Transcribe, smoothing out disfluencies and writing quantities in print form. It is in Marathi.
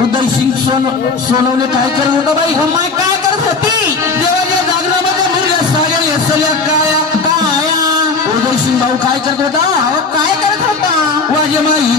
उदयसिंग सोनवणे काय करत होता बाई? माय काय करत होती? देवाच्या जागरणामध्ये मुरल्या साऱ्या यसल्या काया. उदयसिंग भाऊ काय करत होता? काय करत होता? वाजे माई